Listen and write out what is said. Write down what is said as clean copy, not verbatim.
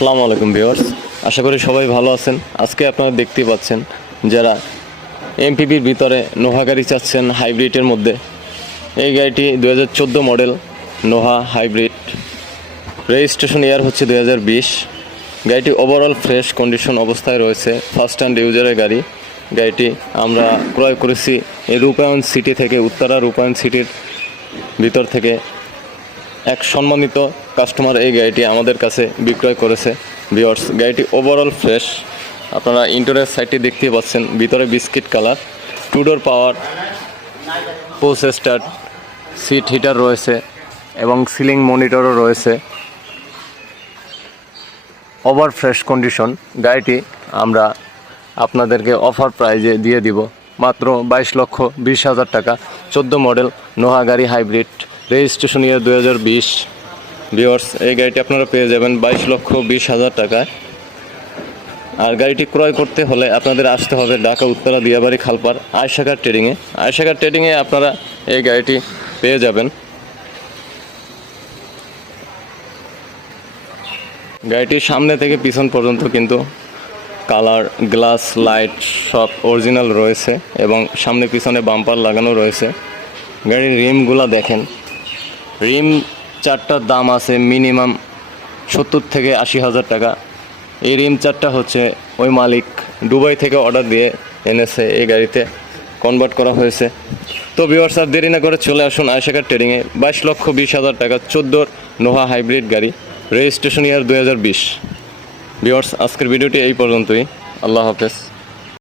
আসসালামু আলাইকুম ভিউয়ার্স, আশা করি সবাই ভালো আছেন। আজকে আপনারা দেখতে পাচ্ছেন যারা এমপিভির ভিতরে নোহা গাড়ি চাচ্ছেন হাইব্রিডের মধ্যে, এই গাড়িটি 2014 মডেল নোহা হাইব্রিড, রেজিস্ট্রেশন ইয়ার হচ্ছে 2020। গাড়িটি ওভারঅল ফ্রেশ কন্ডিশন অবস্থায় রয়েছে, ফার্স্ট হ্যান্ড ইউজারের গাড়ি। গাড়িটি আমরা ক্রয় করেছি এই রূপায়ণ সিটি থেকে, উত্তরা রূপায়ণ সিটির ভিতর থেকে। এক সম্মানিত কাস্টমার এই গাড়িটি আমাদের কাছে বিক্রয় করেছে। ভিউয়ার্স, গাড়িটি ওভারঅল ফ্রেশ। আপনারা ইন্টেরিয়র সাইডটি দেখতে পাচ্ছেন, ভিতরে বিস্কিট কালার, টু ডোর পাওয়ার, পুশ স্টার্ট, সিট হিটার রয়েছে এবং সিলিং মনিটরও রয়েছে। ওভার ফ্রেশ কন্ডিশন গাড়িটি আমরা আপনাদেরকে অফার প্রাইজে দিয়ে দিব মাত্র 22,20,000 টাকা। 14 মডেল নোহা গাড়ি হাইব্রিড, রেজিস্ট্রেশন ইয়ার 2020। ভিউয়ার্স, এই গাড়িটি আপনারা পেয়ে যাবেন 22,20,000 টাকায়। আর গাড়িটি ক্রয় করতে হলে আপনাদের আসতে হবে ঢাকা উত্তরা দিয়াবাড়ি খালপার আয়েশা কার ট্রেডিংয়ে। আয়েশা কার ট্রেডিংয়ে আপনারা এই গাড়িটি পেয়ে যাবেন। গাড়িটির সামনে থেকে পিছন পর্যন্ত কিন্তু কালার, গ্লাস, লাইট সব অরিজিনাল রয়েছে এবং সামনে পিছনে বাম্পার লাগানো রয়েছে। গাড়ির রিমগুলো দেখেন, রিম চারটার দাম আছে মিনিমাম 70 থেকে 80,000 টাকা। এই রিম চারটা হচ্ছে ওই মালিক দুবাই থেকে অর্ডার দিয়ে এনেছে, এই গাড়িতে কনভার্ট করা হয়েছে। তো ভিউয়ার্স, আর দেরি না করে চলে আসুন আয়েশা কার ট্রেডিংয়ে। 22,20,000 টাকা 14 নোহা হাইব্রিড গাড়ি, রেজিস্ট্রেশন ইয়ার 2020। ভিউয়ার্স, আজকের ভিডিওটি এই পর্যন্তই। আল্লাহ হাফেজ।